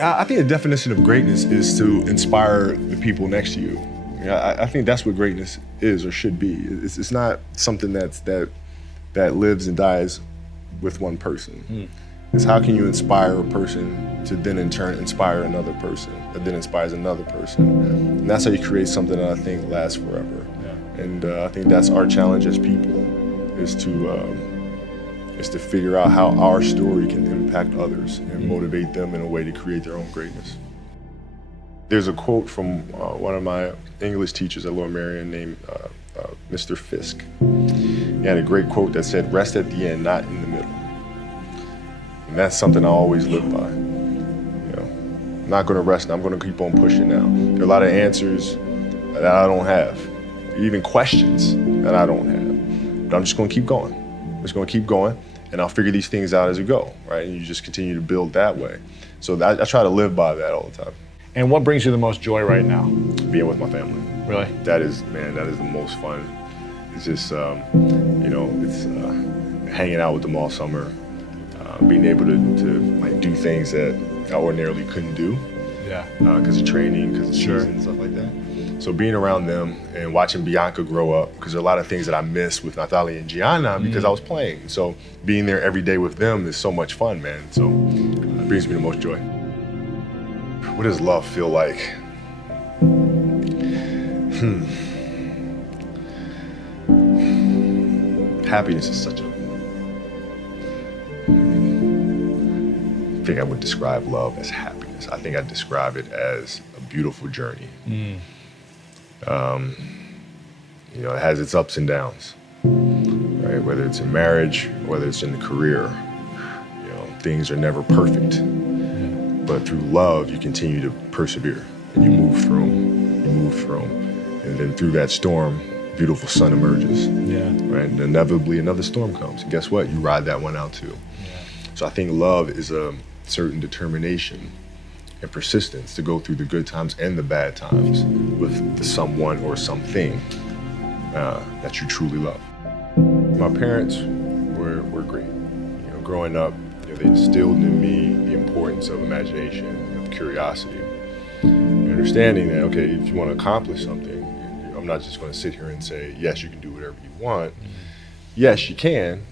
I think the definition of greatness is to inspire the people next to you. I think that's what greatness is or should be. It's not something that lives and dies with one person. It's how can you inspire a person to then in turn inspire another person that then inspires another person. And that's how you create something that I think lasts forever. Yeah. And I think that's our challenge as people is to figure out how our story can impact others and motivate them in a way to create their own greatness. There's a quote from one of my English teachers at Lower Merion named Mr. Fisk. He had a great quote that said, "Rest at the end, not in the middle." And that's something I always live by. I'm not gonna rest, I'm gonna keep on pushing now. There are a lot of answers that I don't have, even questions that I don't have. But I'm just gonna keep going. I'm just gonna keep going, and I'll figure these things out as we go, right? And you just continue to build that way. So I try to live by that all the time. And what brings you the most joy right now? Being with my family. Really? That is the most fun. It's just, it's hanging out with them all summer, being able to like do things that I ordinarily couldn't do. Yeah. Because of training, because of season and stuff like that. So being around them and watching Bianca grow up, because there are a lot of things that I missed with Natalia and Gianna because I was playing. So being there every day with them is so much fun, man. So it brings me the most joy. What does love feel like? Happiness is such a... I think I would describe love as happiness. I think I'd describe it as a beautiful journey. It has its ups and downs, right? Whether it's in marriage, whether it's in the career, things are never perfect. But through love, you continue to persevere and you move through them. And then through that storm, beautiful sun emerges. Yeah. Right? And inevitably another storm comes. And guess what? You ride that one out too. Yeah. So I think love is a certain determination and persistence to go through the good times and the bad times with the someone or something that you truly love. My parents were great. Growing up, they instilled in me the importance of imagination, of curiosity, and understanding that, okay, if you want to accomplish something, I'm not just going to sit here and say, yes, you can do whatever you want. Yes, you can,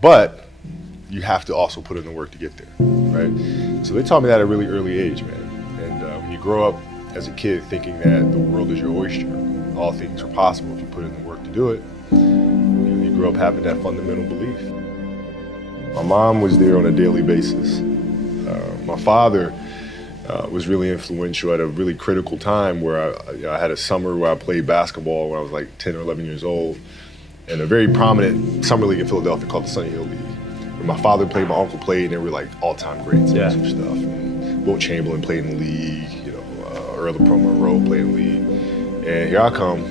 but you have to also put in the work to get there, right? So they taught me that at a really early age, man. And when you grow up as a kid thinking that the world is your oyster, all things are possible if you put in the work to do it, you grow up having that fundamental belief. My mom was there on a daily basis. My father was really influential at a really critical time where I had a summer where I played basketball when I was like 10 or 11 years old, and a very prominent summer league in Philadelphia called the Sunny Hill League. Where my father played, my uncle played, and they were like all-time greats and some stuff. And Wilt Chamberlain played in the league, Earl Pro Monroe played in the league. And here I come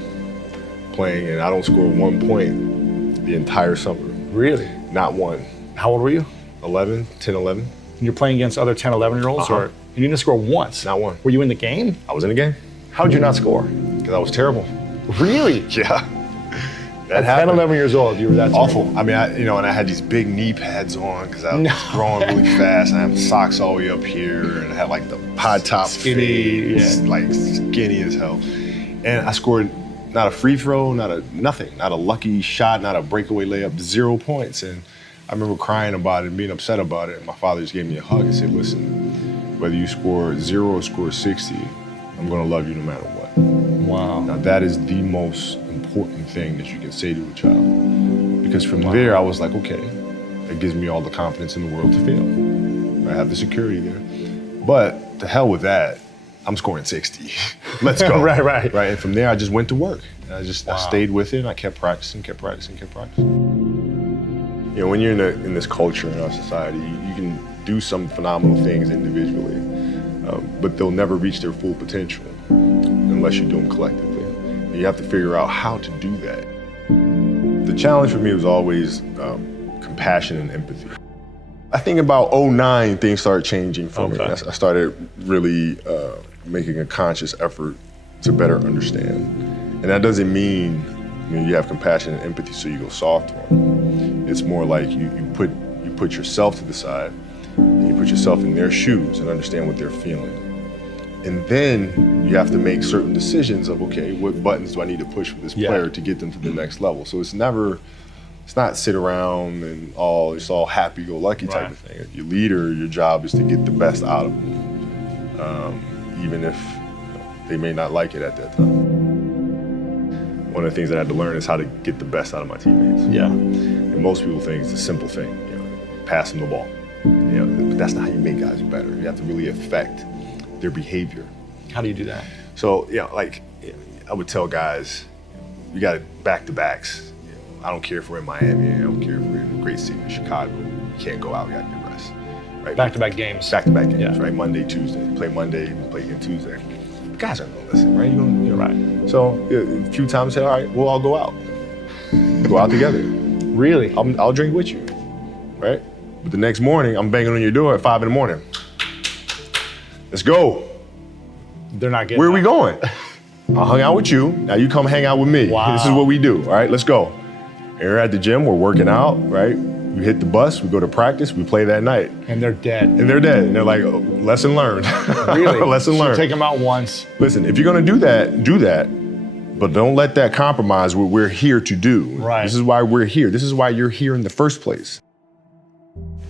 playing, and I don't score 1 point the entire summer. Really? Not one. How old were you? 11, 10, 11. And you're playing against other 10, 11-year-olds? Or you didn't score once? Not one. Were you in the game? I was in the game. How'd you not score? Because I was terrible. Really? Yeah. That happened. 10, 11 years old, you were that awful. terrible. I mean, and I had these big knee pads on because I was growing really fast. I had socks all the way up here, and I had like the pod top skinny, like skinny as hell. And I scored not a free throw, nothing, not a lucky shot, not a breakaway layup, 0 points. And I remember crying about it and being upset about it. And my father just gave me a hug and said, listen, whether you score 0 or score 60, I'm gonna love you no matter what. Wow. Now that is the most important thing that you can say to a child. Because from there, I was like, okay, that gives me all the confidence in the world to fail. I have the security there. But to hell with that, I'm scoring 60. Let's go. Right. And from there, I just went to work. And I stayed with it, and I kept practicing. When you're in this culture in our society, you can do some phenomenal things individually, but they'll never reach their full potential unless you do them collectively. And you have to figure out how to do that. The challenge for me was always compassion and empathy. I think about 2009, things started changing for me. I started really making a conscious effort to better understand. And that doesn't mean you have compassion and empathy so you go soft on them. It's more like you put yourself to the side and you put yourself in their shoes and understand what they're feeling. And then you have to make certain decisions of, okay, what buttons do I need to push for this player to get them to the next level? So it's not sit around and it's all happy-go-lucky type of thing. Your leader, your job is to get the best out of them, even if they may not like it at that time. One of the things that I had to learn is how to get the best out of my teammates. Yeah. And most people think it's a simple thing, passing the ball. But that's not how you make guys better. You have to really affect their behavior. How do you do that? So, I would tell guys, you got back-to-backs. I don't care if we're in Miami, I don't care if we're in a great city in Chicago. You can't go out, you got to get rest. Right? Back-to-back games. Back-to-back games, right? Monday, Tuesday. You play Monday, you play again Tuesday. The guys aren't gonna listen, right? Right. So a few times I said, all right, we'll all go out. Go out together. Really? I'll drink with you, right? But the next morning, I'm banging on your door at 5 a.m. Let's go. They're not getting Where are we going? I hung out with you. Now you come hang out with me. Wow. This is what we do. All right, let's go. And we're at the gym. We're working out. Right. We hit the bus. We go to practice. We play that night. And they're dead. And they're dead. And they're like, oh, lesson learned. Really? Lesson learned. Take them out once. Listen, if you're gonna do that. But don't let that compromise what we're here to do. Right. This is why we're here. This is why you're here in the first place.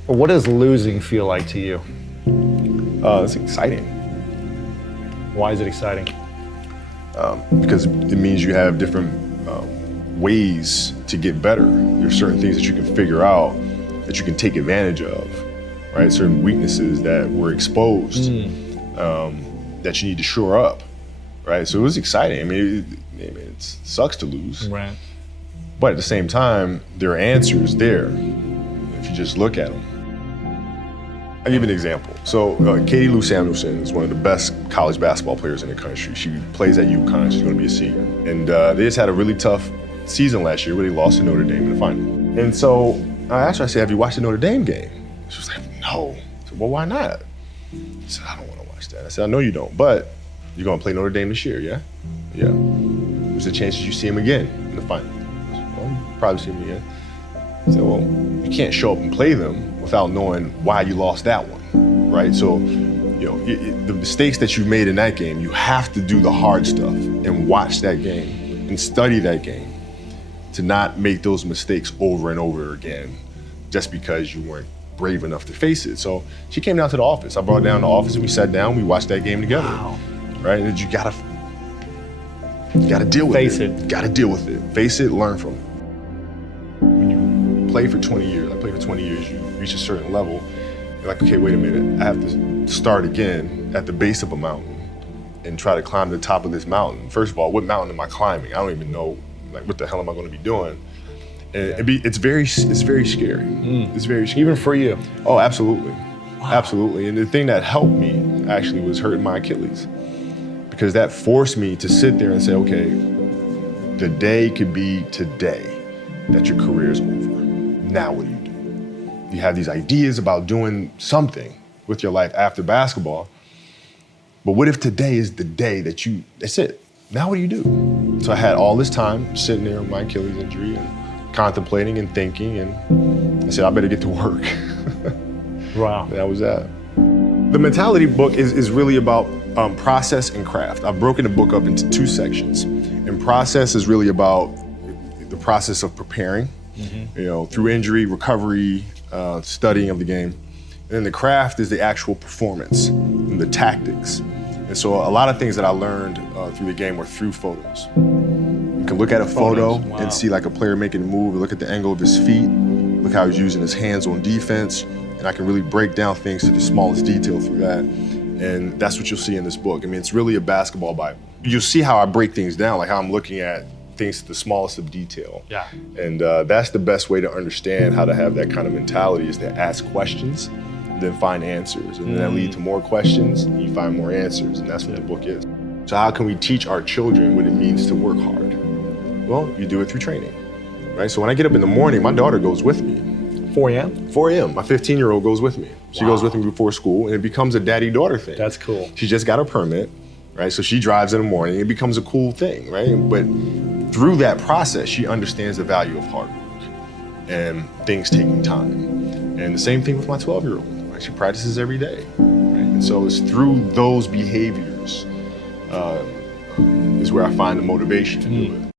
What does losing feel like to you? It's exciting. Why is it exciting? Because it means you have different ways to get better. There's certain things that you can figure out that you can take advantage of, right? Certain weaknesses that were exposed that you need to shore up, right? So it was exciting. I mean, it sucks to lose, Right. but at the same time, there are answers there if you just look at them. I'll give you an example. So Katie Lou Samuelson is one of the best college basketball players in the country. She plays at UConn. She's going to be a senior. And they just had a really tough season last year where they lost to Notre Dame in the final. And so I asked her, I said, have you watched the Notre Dame game? She was like, no. I said, well, why not? I said, I don't want to watch that. I said, I know you don't, but you're going to play Notre Dame this year, yeah? Yeah. There's a chance that you see him again in the final. I said, well, you'll probably see him again. I said, well, you can't show up and play them without knowing why you lost that one, right? So, the mistakes that you made in that game, you have to do the hard stuff and watch that game and study that game to not make those mistakes over and over again just because you weren't brave enough to face it. So she came down to the office. I brought her down to the office and we sat down, we watched that game together. Wow. Right? And you gotta deal with it. Face it. You gotta deal with it. Face it, learn from it. When you play for 20 years, I played for 20 years, you reach a certain level, you're like, okay, wait a minute, I have to start again at the base of a mountain and try to climb the top of this mountain. First of all, what mountain am I climbing? I don't even know, like, what the hell am I gonna be doing? And it's very scary. It's very scary. Even for you? Oh, absolutely. Wow. Absolutely. And the thing that helped me actually was hurting my Achilles, because that forced me to sit there and say, okay, the day could be today that your career is over. Now what do you do? You have these ideas about doing something with your life after basketball, but what if today is the day that's it? Now what do you do? So I had all this time sitting there with my Achilles injury and contemplating and thinking, and I said, I better get to work. Wow. And that was that. The mentality book is really about process and craft. I've broken the book up into two sections. And process is really about the process of preparing, through injury, recovery, studying of the game. And then the craft is the actual performance and the tactics. And so a lot of things that I learned through the game were through photos. You can look at a photo and see like a player making a move, look at the angle of his feet, look how he's using his hands on defense, and I can really break down things to the smallest detail through that. And that's what you'll see in this book. I mean, it's really a basketball Bible. You'll see how I break things down, like how I'm looking at things to the smallest of detail. Yeah. And that's the best way to understand how to have that kind of mentality, is to ask questions, then find answers. And then that lead to more questions, and you find more answers, and that's what the book is. So how can we teach our children what it means to work hard? Well, you do it through training, right? So when I get up in the morning, my daughter goes with me. 4 a.m.? 4 a.m. My 15-year-old goes with me. She goes with me before school, and it becomes a daddy-daughter thing. That's cool. She just got a permit, right? So she drives in the morning. It becomes a cool thing, right? But through that process, she understands the value of hard work and things taking time. And the same thing with my 12-year-old, right? Like she practices every day. Right? And so it's through those behaviors is where I find the motivation to do it.